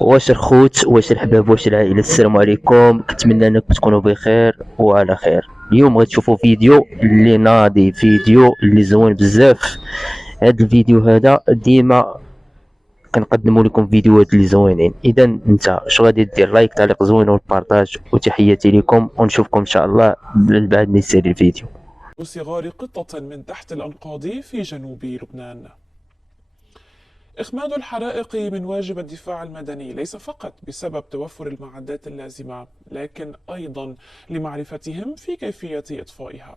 واش الخوت، واش الحباب، واش العائله، السلام عليكم. كنتمنى انكم تكونوا بخير وعلى خير. اليوم غتشوفوا فيديو اللي ناضي، فيديو اللي زوين بزاف. هذا الفيديو هذا ديما كنقدموا لكم فيديوهات اللي زوينين. اذا انت شو غادي دير؟ لايك، تعليق زوين والبارطاج، وتحياتي لكم ونشوفكم ان شاء الله بعد ما يسالي الفيديو. صغار قطة من تحت الأنقاض في جنوب لبنان. إخماد الحرائق من واجب الدفاع المدني ليس فقط بسبب توفر المعدات اللازمة، لكن أيضا لمعرفتهم في كيفية إطفائها.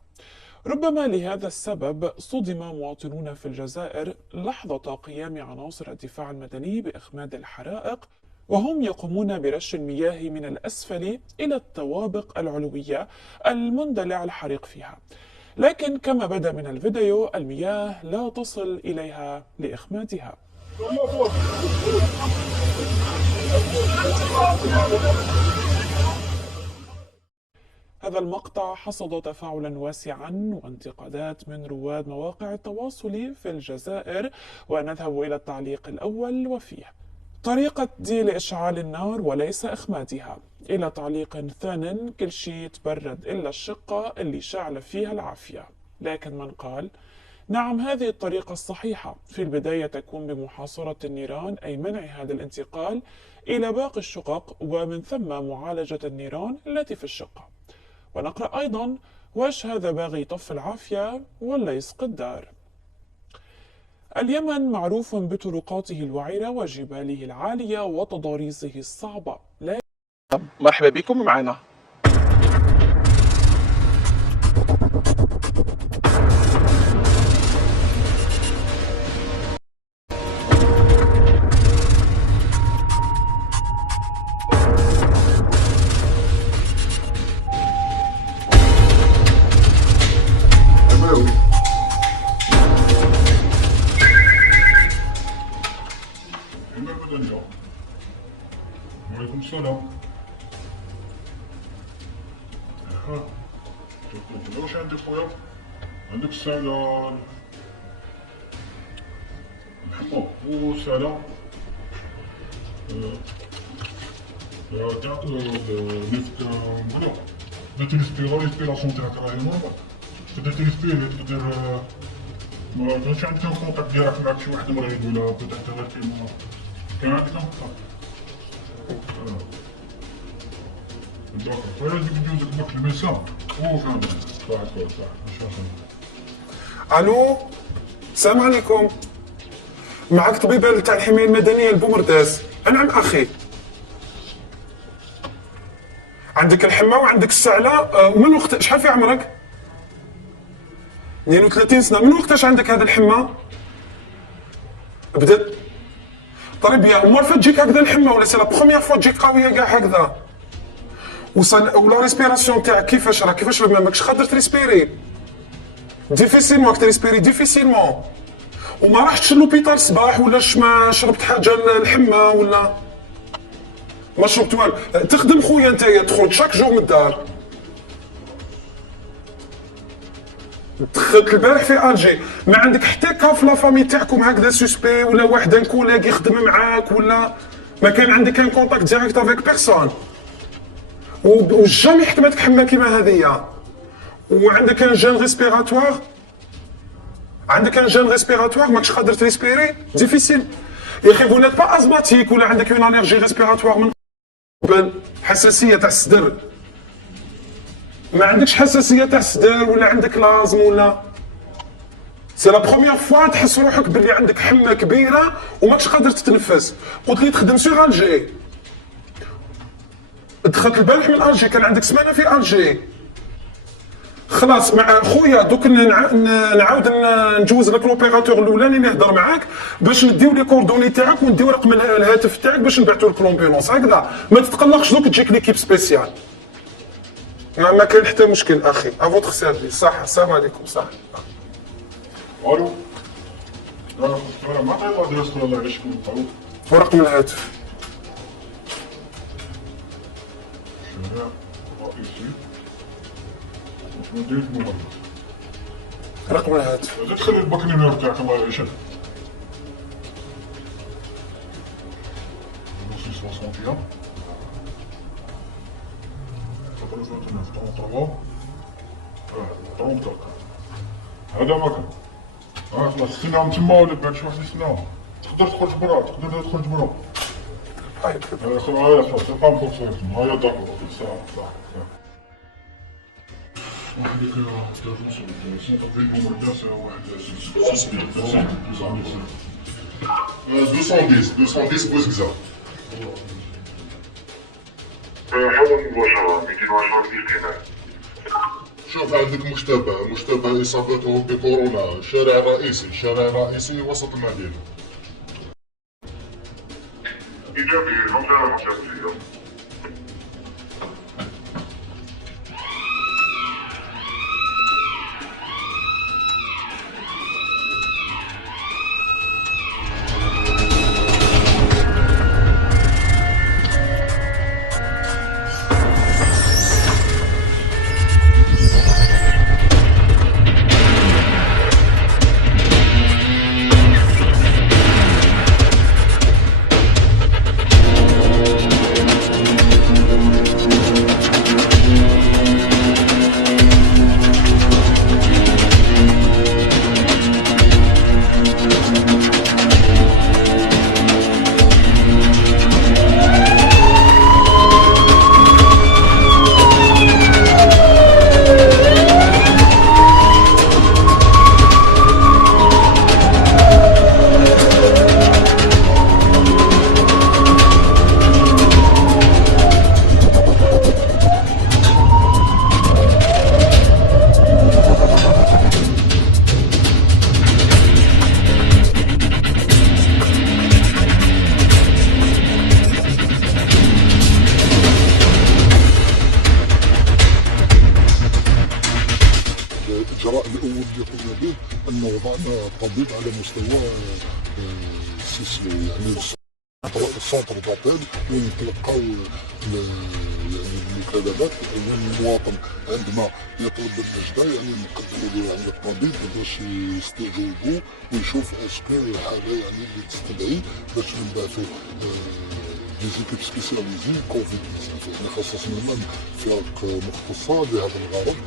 ربما لهذا السبب صدم مواطنون في الجزائر لحظة قيام عناصر الدفاع المدني بإخماد الحرائق، وهم يقومون برش المياه من الأسفل إلى الطوابق العلوية المندلع الحريق فيها. لكن كما بدا من الفيديو، المياه لا تصل إليها لإخمادها. هذا المقطع حصد تفاعلا واسعا وانتقادات من رواد مواقع التواصل في الجزائر، ونذهب إلى التعليق الأول وفيه: طريقة دي لإشعال النار وليس إخمادها. إلى تعليق ثان: كل شيء تبرد إلا الشقة اللي شعل فيها العافية. لكن من قال: نعم، هذه الطريقة الصحيحة. في البداية تكون بمحاصرة النيران، أي منع هذا الانتقال إلى باقي الشقق، ومن ثم معالجة النيران التي في الشقة. ونقرأ أيضا: واش هذا باغي يطفي العافية ولا يسقي الدار؟ اليمن معروف بطرقاته الوعرة وجباله العالية وتضاريسه الصعبة. مرحبا بكم معنا. وعليكم السلام. واش عندك خويا؟ عندك السالة الحمى والسالة تاع نفط مغلق. تقدر تريسبيرا ريسبيراسيون تاعك راهي نورمال. تقدر تريسبيري، تقدر ما كانش عندك كونتاكت ديريكت معاك شي واحد مريض ولا بوتيت غير كيما كان عندك كونتاكت. داكور خويا، نجيب ندوزك باك الميسان وفهمت صح صح. الو، السلام عليكم. معك طبيب تاع الحمايه المدنيه البومرداس. انعم اخي، عندك الحمى وعندك السعله. ومن وقت شحال في عمرك؟ 32 سنه. من وقتاش عندك هذا الحمى؟ بدات طيب يا عمر، فتجيك هكذا الحمى ولا سي لا بروميير فوا تجيك قويه كاع هكذا؟ ولا ريسبيراسيون تاعك كيفاش راه؟ كيفاش ما ماكش قادر تريسبيري؟ ديفيسيلمون تريسبيري ديفيسيلمون. وما رحتش لوبيتال الصباح ولا ما شربت حاجه الحمى ولا ما شربت والو؟ تخدم خويا نتايا، تخرج شاك جور من الدار. دخلت البارح في الجي، ما عندك حتى كاف لا فامي تاعكم هكذا سوسبي ولا واحد ان كوليغ يخدم معاك ولا ما كان عندك ان كونتاكت ديريكت افيك بيرسون؟ وجامي حكمتك حمى كيما هذيا. وعندك ان جين ريسبيراتوار، عندك ان جين ريسبيراتوار ماكش قادر تريسبيري ديفيسيل يا اخي. فو نيت با ازماتيك ولا عندك اون الرجي ريسبيراتوار من قبل؟ حساسيه تاع الصدر؟ ما عندكش حساسيه تاع الصدر ولا عندك لازم ولا؟ سي لا بروميير فوا تحس روحك باللي عندك حمى كبيره وماكش قادر تتنفس. قلت لي تخدم سور الجي. دخلت البارح من الجي، كان عندك سمانه في الجي. خلاص مع خويا دوك نعاود نجوز لك لوبيراتور الاولاني اللي يهضر معاك باش نديو لي كوردوني تاعك ونديو رقم الهاتف تاعك باش نبعثوا لك لومبيلونس هكذا. ما تتقلقش، دوك تجيك ليكيب سبيسيال. ما كاين حتى مشكل اخي. افوتر سيرفيس. صح. السلام عليكم. صح. الو. انا ما عندي ادريس ولا علاش كنت ورقم الهاتف. شارع رئيسي مدينة مغرب. رقم الهاتف. زيد خلي الباك نيمير تاعك الله يعيشك. 61. 89 33 34. هذا مكان. خلاص استناهم تما ولا بعد شي واحد يستناهم. تقدر تخرج برا، تقدر تخرج برا. خلاص تبقى مبسوط. هيا دابا صح. واحد ديك التلفون سونطر فين نمر داس واحد 210 بوزكزا. حول مباشرة 210 دقيقة. شوف عندك مشتبه إصابته بكورونا، الشارع الرئيسي وسط المدينة. إيجابي 55. الإجراء الأول اللي قمنا به أن وضعنا طبيب على مستوى سيسلو، يعني السونتر دوبيل وين نتلقاو المكالمات وين المواطن عندما يطلب النجدة يعني نقدموا له يعني الطبيب باش يستجوبوا ويشوف اسكو الحالة يعني اللي تستدعي باش نبعثوا ديزيكيب سبيسياليزي كوفيد 19. يعني خصصنا لنا فرق مختصة لهذا الغرض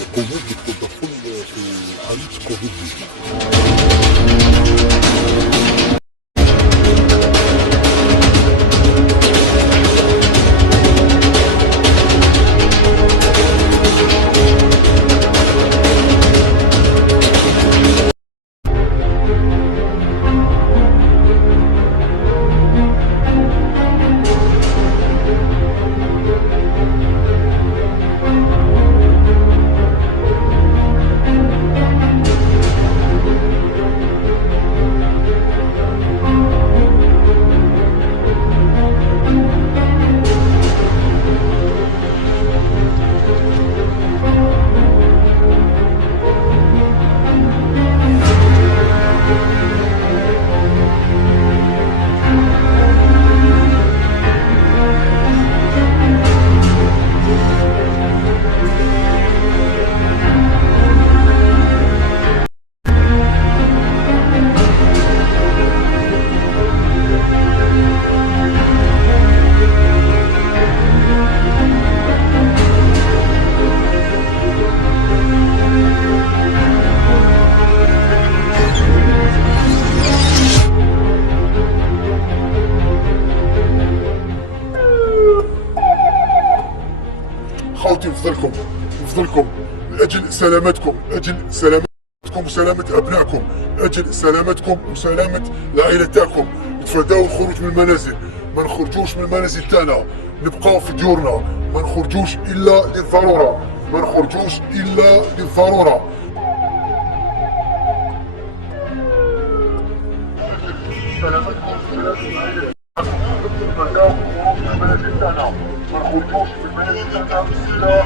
يقومون بالتدخل في حالة كوفيد 19. خوتي نفضلكم من اجل سلامتكم، وسلامة ابنائكم، اجل سلامتكم وسلامة العائلة تاعكم، تفاداو الخروج من المنازل، ما نخرجوش من المنازل تاعنا، نبقاو في ديورنا، ما نخرجوش الا للضرورة، سلامتكم وسلامة تفاداو الخروج من المنازل تاعنا، ما نخرجوش من المنازل تاعنا الا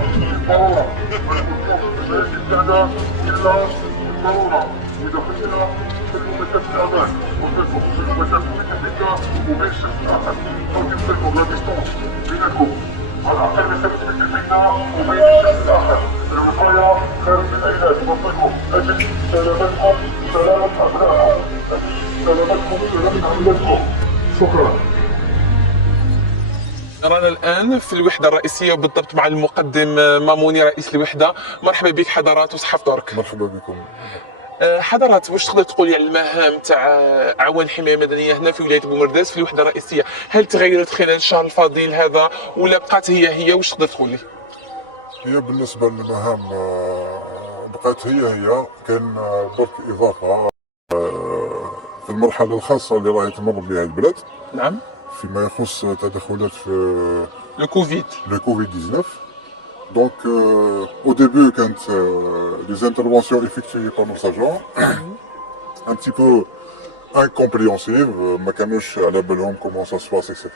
للضرورة، وإذا خرجنا خلوا مسافة الأمان، خلوا مسافة متفقة وبين الشخص الآخر، حاولوا تخلوا لا ديستونس بينكم، على الأقل مسافة متفقة وبين الشخص الآخر، الوقاية خير من العلاج، وفقكم أجل سلامتكم وسلامة أبنائكم، أجل سلامتكم وسلامة عائلتكم، شكرا. رانا الآن في الوحدة الرئيسية وبالضبط مع المقدم ماموني رئيس الوحدة. مرحبا بك حضرات وصحف دورك. مرحبا بكم. حضرات واش تقدر تقولي على المهام تاع عوان حماية مدنية هنا في ولاية بومرداس في الوحدة الرئيسية؟ هل تغيرت خلال الشهر الفضيل هذا ولا بقات هي واش تقدر تقولي؟ هي بالنسبة للمهام بقات هي كان برك إضافة في المرحلة الخاصة اللي راهي تمر بها البلاد. نعم. فيما يخص تدخلات في لو كوفيد 19. Donc au début quand les interventions effectuées par nos agents un petit peu incompréhensibles, ما كانوش على بالهم comment ça se passe etc.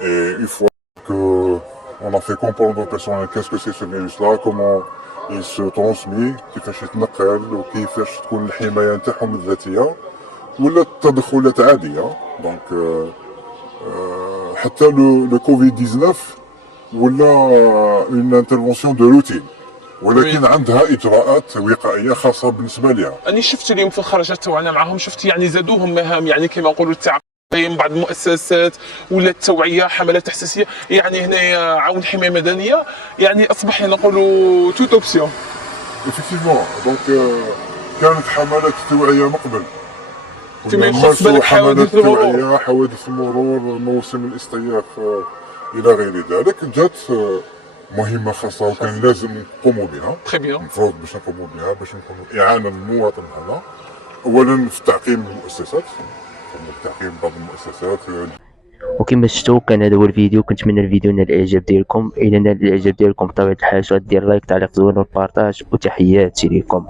Et une fois que on a fait comprendre aux personnels qu'est-ce que c'est ce virus-là, comment il se transmet, كيفاش يتنقل وكيفاش تكون الحماية نتاعهم الذاتية ولا التدخلات عادية. دونك حتى لو كوفيد 19 ولا اون انترفونسيون دو روتين ولكن عندها اجراءات وقائيه خاصه بالنسبه لها. اني شفت اليوم في الخرجات تاعنا معهم شفت يعني زادوهم مهام يعني كما نقولوا التعقيم بعض المؤسسات ولا التوعيه حملات تحسيسيه. يعني هنايا عون حمايه مدنيه يعني اصبح نقولوا توت اوبسيون. افكتيفمون دونك كانت حملات توعيه من قبل فيما يخص بالك حوادث المرور، حوادث المرور، موسم الاصطياف الى غير ذلك. جات مهمه خاصه وكان لازم نقوموا بها. تري بيان. المفروض باش نقوموا بها باش نكونوا اعانه للمواطن هذا. اولا في تعقيم المؤسسات، في تعقيم بعض المؤسسات. وكما شفتوا كان هذا هو الفيديو. كنتمنى الفيديو نال الاعجاب ديالكم. الى نال الاعجاب ديالكم بطبيعه الحال دير لايك، تعليق زوين وبارطاج، وتحياتي لكم.